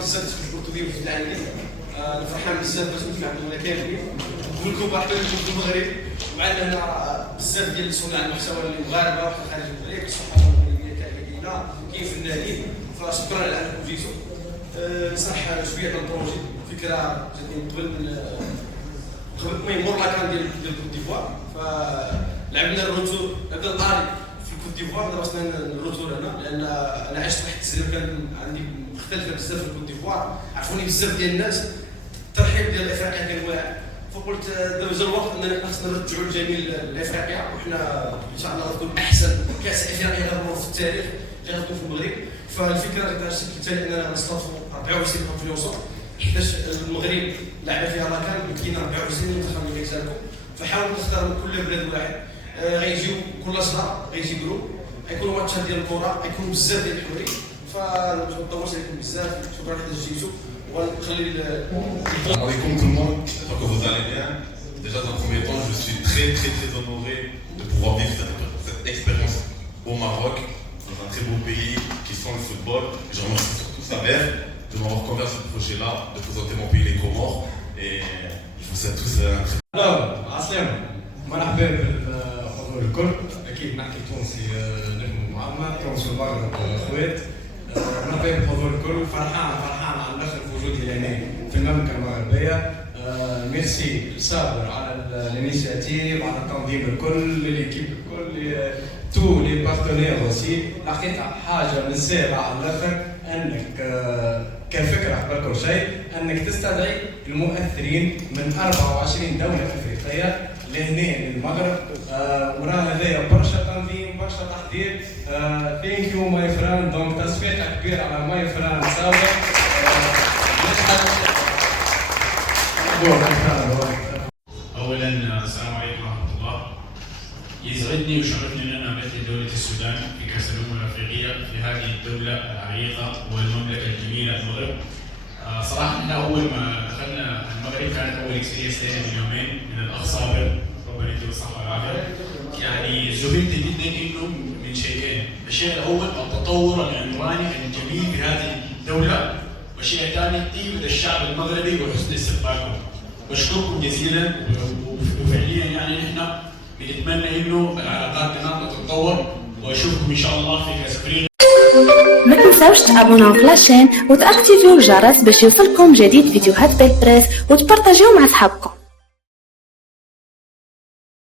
بزاف في البرتغال وفي العالمين. فرحان بزاف باش نتفاعل معنا كاملين ونكون واحد في المغرب، وعندنا هنا بزاف ديال صناع المحتوى المغاربه وحتى خارج المغرب، الصحافه المغربيه كاينه، كاين فنانين. فشكرا على انكم جيتوا. نصح شويه على البروجي، فكره جاتني المهم مور لاكان ديال كوت ديفوار. فلعبنا الروتور، لعبنا الاري في كوت ديفوار، دابا خصنا الروتور هنا، لان انا عشت واحد التجربه كان عندي مختلفه بزاف في كوت ديفوار، عرفوني بزاف ديال الناس، الترحيب ديال افريقيا كان واعر. فقلت دابا جا الوقت اننا خصنا نرجعوا الجميل لافريقيا، وحنا ان شاء الله غتكون احسن كاس افريقيا غتمر في التاريخ اللي غتكون في المغرب. فالفكره اللي دارت الشكل التالي اننا نستضيفوا 24 انفلونسور، حيتاش المغرب لعبه فيها لاكان كاين 24 منتخب اللي كيشاركوا. فحاولوا نختاروا من كل بلاد واحد، غيجيو كل شهر غيجي جروب، غيكونوا ماتشات ديال الكره، غيكونوا بزاف ديال الحوري. فما نطولش عليكم بزاف، شكرا حيت جيتوا. Salam alaikum tout le monde, j'espère que vous allez bien. Déjà dans un premier temps, je suis très honoré de pouvoir vivre cette expérience au Maroc, dans un très beau pays qui sent le football. Je remercie surtout sa mère de m'avoir confié à ce projet-là, de présenter mon pays les Comores, et je vous souhaite tous un très bon. عسلامة، مرحبا بالحضور الكل. أكيد نحكي تونسي نفهم معنا، تونس والمغرب خوات. مرحبا بالحضور الكل، فرحان على الاخر بوجودي لهنا في المملكه المغربيه. ميرسي صابر على الانيشيتيف، على التنظيم الكل، ليكيب الكل، تو لي بارتنير اوسي. الحقيقه حاجه من السابع على الاخر انك كفكره قبل كل شيء انك تستدعي المؤثرين من 24 دوله افريقيه لهنا للمغرب. وراه هذايا برشا تنظيم، برشا تحضير. ثانك يو ماي فريند. دونك تصفيق كبير على ماي فريند صابر. اولا السلام عليكم ورحمه الله. يسعدني ويشرفني ان انا امثل دوله السودان في كاس الامم الافريقيه في هذه الدوله العريقه والمملكه الجميله المغرب. صراحه احنا اول ما دخلنا المغرب كانت اول اكسبيرينس لنا من يومين من الاخ صابر، ربنا يديله الصحه والعافيه. يعني ذهلت جدا انه من شيئين، الشيء الاول التطور العمراني الجميل في هذه الدوله، والشيء الثاني طيبه الشعب المغربي وحسن استقبالكم. بشكركم جزيلا، وفعليا يعني نحن بنتمنى انه العلاقات بيناتنا تتطور، واشوفكم ان شاء الله في كاس افريقيا. ما تنساوش تابوناو في لاشين وتاكتيفيو الجرس باش يوصلكم جديد فيديوهات بالبريس وتبارطاجيو مع صحابكم.